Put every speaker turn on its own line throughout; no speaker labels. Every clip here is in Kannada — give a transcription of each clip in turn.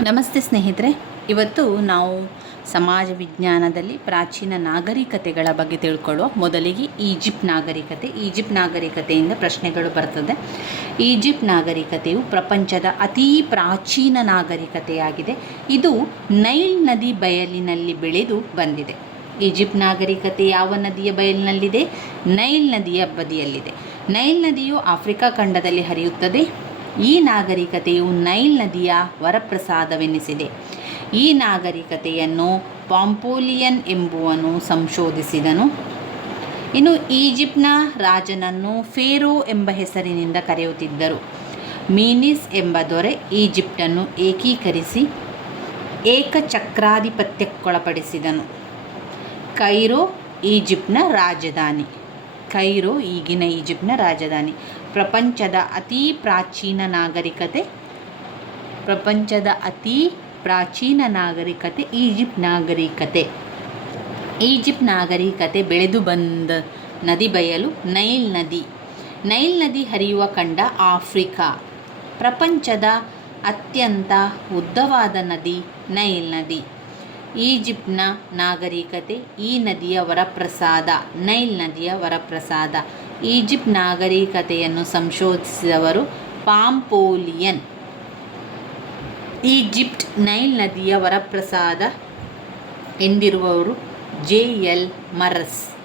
ನಮಸ್ತೆ ಸ್ನೇಹಿತರೆ. ಇವತ್ತು ನಾವು ಸಮಾಜ ವಿಜ್ಞಾನದಲ್ಲಿ ಪ್ರಾಚೀನ ನಾಗರಿಕತೆಗಳ ಬಗ್ಗೆ ತಿಳ್ಕೊಳ್ಳುವ ಮೊದಲಿಗೆ ಈಜಿಪ್ಟ್ ನಾಗರಿಕತೆ. ಈಜಿಪ್ಟ್ ನಾಗರಿಕತೆಯಿಂದ ಪ್ರಶ್ನೆಗಳು ಬರ್ತದೆ. ಈಜಿಪ್ಟ್ ನಾಗರಿಕತೆಯು ಪ್ರಪಂಚದ ಅತೀ ಪ್ರಾಚೀನ ನಾಗರಿಕತೆಯಾಗಿದೆ. ಇದು ನೈಲ್ ನದಿ ಬಯಲಿನಲ್ಲಿ ಬೆಳೆದು ಬಂದಿದೆ. ಈಜಿಪ್ಟ್ ನಾಗರಿಕತೆ ಯಾವ ನದಿಯ ಬಯಲಿನಲ್ಲಿದೆ? ನೈಲ್ ನದಿಯ ಬದಿಯಲ್ಲಿದೆ. ನೈಲ್ ನದಿಯು ಆಫ್ರಿಕಾ ಖಂಡದಲ್ಲಿ ಹರಿಯುತ್ತದೆ. ಈ ನಾಗರಿಕತೆಯು ನೈಲ್ ನದಿಯ ವರಪ್ರಸಾದವೆನಿಸಿದೆ. ಈ ನಾಗರಿಕತೆಯನ್ನು ಪಾಂಪೋಲಿಯನ್ ಎಂಬುವನು ಸಂಶೋಧಿಸಿದನು. ಇನ್ನು ಈಜಿಪ್ಟ್ನ ರಾಜನನ್ನು ಫೇರೋ ಎಂಬ ಹೆಸರಿನಿಂದ ಕರೆಯುತ್ತಿದ್ದರು. ಮೀನಿಸ್ ಎಂಬ ದೊರೆ ಈಜಿಪ್ಟನ್ನು ಏಕೀಕರಿಸಿ ಏಕಚಕ್ರಾಧಿಪತ್ಯಕ್ಕೊಳಪಡಿಸಿದನು. ಕೈರೋ ಈಜಿಪ್ಟ್ನ ರಾಜಧಾನಿ. ಕೈರೋ ಈಗಿನ ಈಜಿಪ್ಟ್ನ ರಾಜಧಾನಿ. ಪ್ರಪಂಚದ ಅತೀ ಪ್ರಾಚೀನ ನಾಗರಿಕತೆ, ಪ್ರಪಂಚದ ಅತೀ ಪ್ರಾಚೀನ ನಾಗರಿಕತೆ, ಈಜಿಪ್ಟ್ ನಾಗರಿಕತೆ. ಈಜಿಪ್ಟ್ ನಾಗರಿಕತೆ ಬೆಳೆದು ಬಂದ ನದಿ ಬಯಲು ನೈಲ್ ನದಿ. ನೈಲ್ ನದಿ ಹರಿಯುವ ಖಂಡ ಆಫ್ರಿಕಾ. ಪ್ರಪಂಚದ ಅತ್ಯಂತ ಉದ್ದವಾದ ನದಿ ನೈಲ್ ನದಿ. ಈಜಿಪ್ಟ್ನ ನಾಗರಿಕತೆ ಈ ನದಿಯ ವರಪ್ರಸಾದ, ನೈಲ್ ನದಿಯ ವರಪ್ರಸಾದ. ಈಜಿಪ್ಟ್ ನಾಗರಿಕತೆಯನ್ನು ಸಂಶೋಧಿಸಿದವರು ಪಾಂಪೋಲಿಯನ್. ಈಜಿಪ್ಟ್ ನೈಲ್ ನದಿಯ ವರಪ್ರಸಾದ ಎಂದಿರುವವರು ಜೆ. ಎಲ್. ಮರಸ್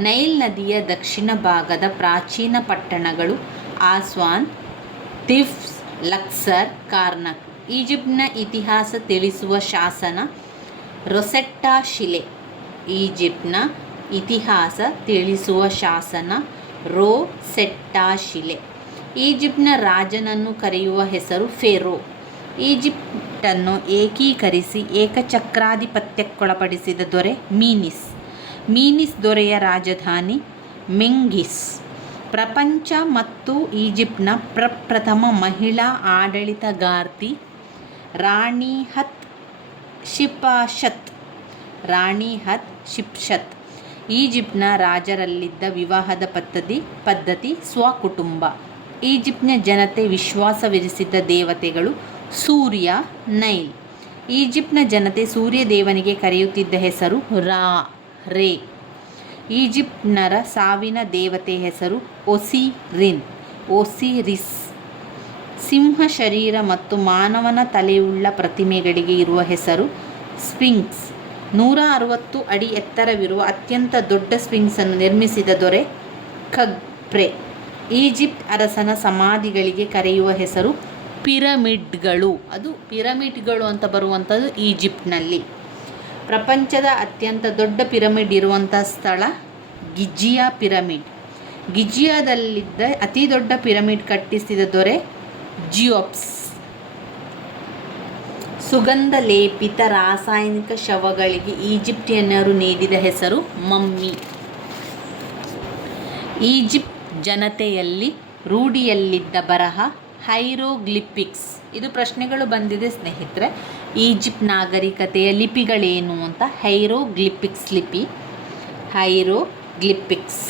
ನೈಲ್ ನದಿಯ ದಕ್ಷಿಣ ಭಾಗದ ಪ್ರಾಚೀನ ಪಟ್ಟಣಗಳು ಆಸ್ವಾನ್, ತಿಫ್ಸ್, ಲಕ್ಸರ್, ಕಾರ್ನಕ್. ಈಜಿಪ್ಟ್ನ ಇತಿಹಾಸ ತಿಳಿಸುವ ಶಾಸನ ರೊಸೆಟ್ಟಾ ಶಿಲೆ. ಈಜಿಪ್ಟ್ನ ಇತಿಹಾಸ ತಿಳಿಸುವ ಶಾಸನ ರೋಸೆಟ್ಟಾ ಶಿಲೆ ಈಜಿಪ್ಟ್ನ ರಾಜನನ್ನು ಕರೆಯುವ ಹೆಸರು ಫೆರೋ. ಈಜಿಪ್ಟನ್ನು ಏಕೀಕರಿಸಿ ಏಕಚಕ್ರಾಧಿಪತ್ಯಕ್ಕೊಳಪಡಿಸಿದ ದೊರೆ ಮೀನಿಸ್. ಮೀನಿಸ್ ದೊರೆಯ ರಾಜಧಾನಿ ಮೆಂಗಿಸ್ ಪ್ರಪಂಚ ಮತ್ತು ಈಜಿಪ್ಟ್ನ ಪ್ರಪ್ರಥಮ ಮಹಿಳಾ ಆಡಳಿತಗಾರ್ತಿ ರಾಣಿ ಹತ್ ಶಿಪಾಶತ್ ರಾಣಿ ಹತ್ ಶಿಪ್ಶತ್. ಈಜಿಪ್ಟ್ನ ರಾಜರಲ್ಲಿದ್ದ ವಿವಾಹದ ಪದ್ಧತಿ ಪದ್ಧತಿ ಸ್ವಕುಟುಂಬ. ಈಜಿಪ್ಟ್ನ ಜನತೆ ವಿಶ್ವಾಸವಿರಿಸಿದ್ದ ದೇವತೆಗಳು ಸೂರ್ಯ, ನೈಲ್. ಈಜಿಪ್ಟ್ನ ಜನತೆ ಸೂರ್ಯ ದೇವನಿಗೆ ಕರೆಯುತ್ತಿದ್ದ ಹೆಸರು ರಾ, ರೇ. ಈಜಿಪ್ಟ್ನರ ಸಾವಿನ ದೇವತೆ ಹೆಸರು ಒಸಿರಿನ್. ಒಸಿರಿಸ್. ಸಿಂಹ ಶರೀರ ಮತ್ತು ಮಾನವನ ತಲೆಯುಳ್ಳ ಪ್ರತಿಮೆಗಳಿಗೆ ಇರುವ ಹೆಸರು ಸ್ಪಿಂಕ್ಸ್. ನೂರ ಅರವತ್ತು ಅಡಿ ಎತ್ತರವಿರುವ ಅತ್ಯಂತ ದೊಡ್ಡ ಸ್ಪಿಂಕ್ಸನ್ನು ನಿರ್ಮಿಸಿದ ದೊರೆ ಖಗ್ಪ್ರೆ. ಈಜಿಪ್ಟ್ ಅರಸನ ಸಮಾಧಿಗಳಿಗೆ ಕರೆಯುವ ಹೆಸರು ಪಿರಮಿಡ್ಗಳು. ಅದು ಪಿರಮಿಡ್ಗಳು ಅಂತ ಬರುವಂಥದ್ದು ಈಜಿಪ್ಟ್ನಲ್ಲಿ. ಪ್ರಪಂಚದ ಅತ್ಯಂತ ದೊಡ್ಡ ಪಿರಮಿಡ್ ಇರುವಂಥ ಸ್ಥಳ ಗಿಜಿಯಾ ಪಿರಮಿಡ್. ಗಿಜಿಯಾದಲ್ಲಿದ್ದ ಅತಿ ದೊಡ್ಡ ಪಿರಮಿಡ್ ಕಟ್ಟಿಸಿದ ದೊರೆ ಜಿಯೋಪ್ಸ್. ಸುಗಂಧ ಲೇಪಿತ ರಾಸಾಯನಿಕ ಶವಗಳಿಗೆ ಈಜಿಪ್ಟಿಯನ್ನರು ನೀಡಿದ ಹೆಸರು ಮಮ್ಮಿ. ಈಜಿಪ್ಟ್ ಜನತೆಯಲ್ಲಿ ರೂಢಿಯಲ್ಲಿದ್ದ ಬರಹ ಹೈರೋಗ್ಲಿಪಿಕ್ಸ್. ಇದು ಪ್ರಶ್ನೆಗಳು ಬಂದಿದೆ ಸ್ನೇಹಿತರೆ. ಈಜಿಪ್ಟ್ ನಾಗರಿಕತೆಯ ಲಿಪಿಗಳೇನು ಅಂತ ಹೈರೋಗ್ಲಿಪಿಕ್ಸ್ ಲಿಪಿ. ಹೈರೋಗ್ಲಿಪಿಕ್ಸ್.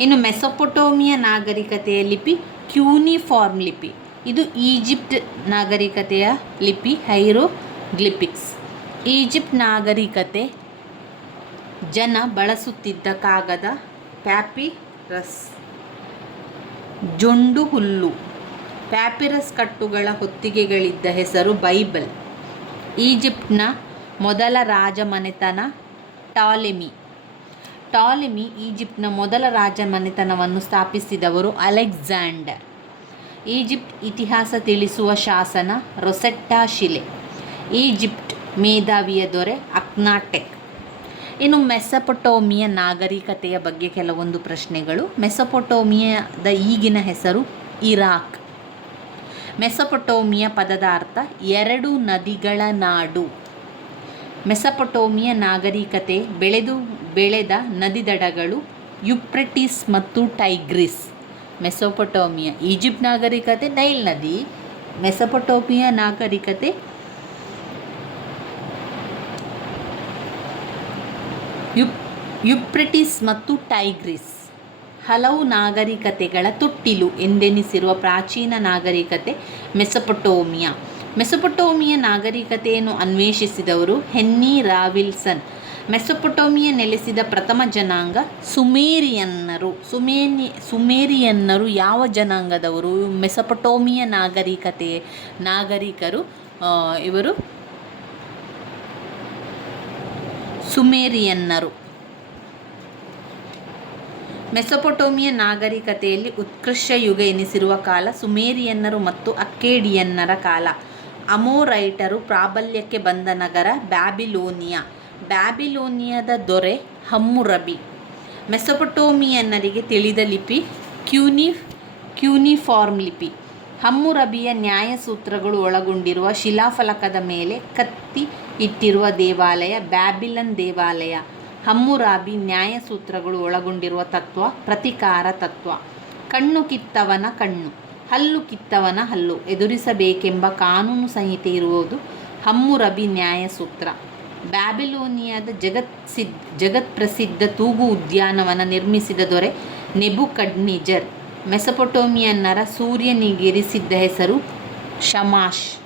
ಇನ್ನು ಮೆಸೊಪೊಟೋಮಿಯ ನಾಗರಿಕತೆಯ ಲಿಪಿ ಕ್ಯೂನಿಫಾರ್ಮ್ ಲಿಪಿ. ಇದು ಈಜಿಪ್ಟ್ ನಾಗರಿಕತೆಯ ಲಿಪಿ, ಹೈರೋಗ್ಲಿಪಿಕ್ಸ್. ಈಜಿಪ್ಟ್ ನಾಗರಿಕತೆ ಜನ ಬಳಸುತ್ತಿದ್ದ ಕಾಗದ ಪ್ಯಾಪಿರಸ್. ಜೊಂಡು ಹುಲ್ಲು ಪ್ಯಾಪಿರಸ್ ಕಟ್ಟುಗಳ ಹೊತ್ತಿಗೆಗಳಿದ್ದ ಹೆಸರು ಬೈಬಲ್. ಈಜಿಪ್ಟ್ನ ಮೊದಲ ರಾಜಮನೆತನ ಟಾಲೆಮಿ. ಟಾಲೆಮಿ ಈಜಿಪ್ಟ್ನ ಮೊದಲ ರಾಜಮನೆತನವನ್ನು ಸ್ಥಾಪಿಸಿದವರು ಅಲೆಕ್ಸಾಂಡರ್. ಈಜಿಪ್ಟ್ ಇತಿಹಾಸ ತಿಳಿಸುವ ಶಾಸನ ರೊಸೆಟ್ಟಾ ಶಿಲೆ. ಈಜಿಪ್ಟ್ ಮೇಧಾವಿಯ ದೊರೆ ಅಕ್ನಾಟೆಕ್. ಇನ್ನು ಮೆಸಪೊಟೋಮಿಯ ನಾಗರಿಕತೆಯ ಬಗ್ಗೆ ಕೆಲವೊಂದು ಪ್ರಶ್ನೆಗಳು. ಮೆಸೊಪೊಟೋಮಿಯಾದ ಈಗಿನ ಹೆಸರು ಇರಾಕ್. ಮೆಸೊಪೊಟೋಮಿಯ ಪದದ ಅರ್ಥ ಎರಡು ನದಿಗಳ ನಾಡು. ಮೆಸಪೊಟೋಮಿಯ ನಾಗರಿಕತೆ ಬೆಳೆದು ಬೆಳೆದ ನದಿದಡಗಳು ಯುಪ್ರೆಟಿಸ್ ಮತ್ತು ಟೈಗ್ರಿಸ್. ಮೆಸೊಪೊಟೋಮಿಯ, ಈಜಿಪ್ಟ್ ನಾಗರಿಕತೆ, ನೈಲ್ ನದಿ, ಮೆಸೊಪೊಟೋಮಿಯಾ ನಾಗರಿಕತೆ. ಯುಪ್, ಯುಪ್ರೆಟಿಸ್ ಮತ್ತು ಟೈಗ್ರಿಸ್, ಹಲವು ನಾಗರಿಕತೆಗಳ ತೊಟ್ಟಿಲು ಎಂದೆನಿಸಿರುವ ಪ್ರಾಚೀನ ನಾಗರಿಕತೆ ಮೆಸೊಪೊಟೋಮಿಯಾ. ಮೆಸೊಪೊಟೋಮಿಯಾ ನಾಗರಿಕತೆಯನ್ನು ಅನ್ವೇಷಿಸಿದವರು ಹೆನ್ನಿ ರಾವಿಲ್ಸನ್ ಮೆಸೊಪಟೋಮಿಯ ನೆಲೆಸಿದ ಪ್ರಥಮ ಜನಾಂಗ ಸುಮೇರಿಯನ್ನರು. ಸುಮೇನಿ, ಸುಮೇರಿಯನ್ನರು ಯಾವ ಜನಾಂಗದವರು? ಮೆಸೊಪಟೋಮಿಯ ನಾಗರಿಕತೆ, ನಾಗರಿಕರು ಇವರು ಸುಮೇರಿಯನ್ನರು. ಮೆಸೊಪೊಟೋಮಿಯ ನಾಗರಿಕತೆಯಲ್ಲಿ ಉತ್ಕೃಷ್ಟ ಯುಗ ಎನಿಸಿರುವ ಕಾಲ ಸುಮೇರಿಯನ್ನರು ಮತ್ತು ಅಕ್ಕೇಡಿಯನ್ನರ ಕಾಲ. ಅಮೋರೈಟರು ಪ್ರಾಬಲ್ಯಕ್ಕೆ ಬಂದ ನಗರ ಬ್ಯಾಬಿಲೋನಿಯಾ. ಬ್ಯಾಬಿಲೋನಿಯಾದ ದೊರೆ ಹಮ್ಮುರಬಿ ಮೆಸೊಪಟೋಮಿಯನ್ನರಿಗೆ ತಿಳಿದ ಲಿಪಿ ಕ್ಯೂನಿ, ಕ್ಯೂನಿಫಾರ್ಮ್ ಲಿಪಿ. ಹಮ್ಮುರಬಿಯ ನ್ಯಾಯಸೂತ್ರಗಳು ಒಳಗೊಂಡಿರುವ ಶಿಲಾಫಲಕದ ಮೇಲೆ ಕತ್ತಿ ಇಟ್ಟಿರುವ ದೇವಾಲಯ ಬ್ಯಾಬಿಲನ್ ದೇವಾಲಯ. ಹಮ್ಮುರಾಬಿ ನ್ಯಾಯಸೂತ್ರಗಳು ಒಳಗೊಂಡಿರುವ ತತ್ವ ಪ್ರತಿಕಾರ ತತ್ವ. ಕಣ್ಣು ಕಿತ್ತವನ ಕಣ್ಣು, ಹಲ್ಲು ಕಿತ್ತವನ ಹಲ್ಲು. ಎದುರಿಸಬೇಕೆಂಬ ಕಾನೂನು ಸಂಹಿತೆ ಇರುವುದು ಹಮ್ಮುರಬಿ ನ್ಯಾಯಸೂತ್ರ. ಬ್ಯಾಬಿಲೋನಿಯಾದ ಜಗತ್ ಸಿದ್ ಜಗತ್ಪ್ರಸಿದ್ಧ ತೂಗು ಉದ್ಯಾನವನ ನಿರ್ಮಿಸಿದ ದೊರೆ ನೆಬುಕಡ್ನಿಜರ್. ಮೆಸಪೊಟೋಮಿಯನ್ನರ ಸೂರ್ಯನಿಗಿರಿಸಿದ್ದ ಹೆಸರು ಶಮಾಶ್.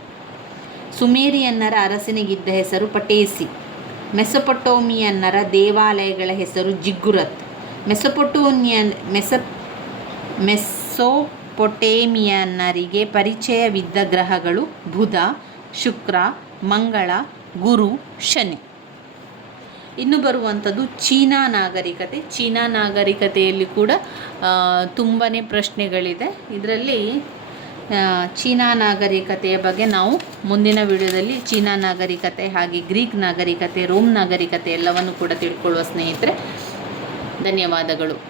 ಸುಮೇರಿಯನ್ನರ ಅರಸನಿಗಿದ್ದ ಹೆಸರು ಪಟೇಸಿ. ಮೆಸೊಪೊಟೋಮಿಯನ್ನರ ದೇವಾಲಯಗಳ ಹೆಸರು ಜಿಗ್ಗುರತ್. ಮೆಸೊಪೊಟೋನಿಯನ್ ಮೆಸ, ಮೆಸೊಪೊಟೇಮಿಯನ್ನರಿಗೆ ಪರಿಚಯವಿದ್ದ ಗ್ರಹಗಳು ಬುಧ, ಶುಕ್ರ, ಮಂಗಳ ಗುರು ಶನಿ. ಇನ್ನು ಬರುವಂಥದ್ದು ಚೀನಾ ನಾಗರಿಕತೆ. ಚೀನಾ ನಾಗರಿಕತೆಯಲ್ಲಿ ಕೂಡ ತುಂಬಾ ಪ್ರಶ್ನೆಗಳಿದೆ. ಇದರಲ್ಲಿ ಚೀನಾ ನಾಗರಿಕತೆಯ ಬಗ್ಗೆ ನಾವು ಮುಂದಿನ ವಿಡಿಯೋದಲ್ಲಿ ಚೀನಾ ನಾಗರಿಕತೆ ಹಾಗೆ ಗ್ರೀಕ್ ನಾಗರಿಕತೆ, ರೋಮ್ ನಾಗರಿಕತೆ ಎಲ್ಲವನ್ನು ಕೂಡ ತಿಳ್ಕೊಳ್ಳುವ ಸ್ನೇಹಿತರೆ, ಧನ್ಯವಾದಗಳು.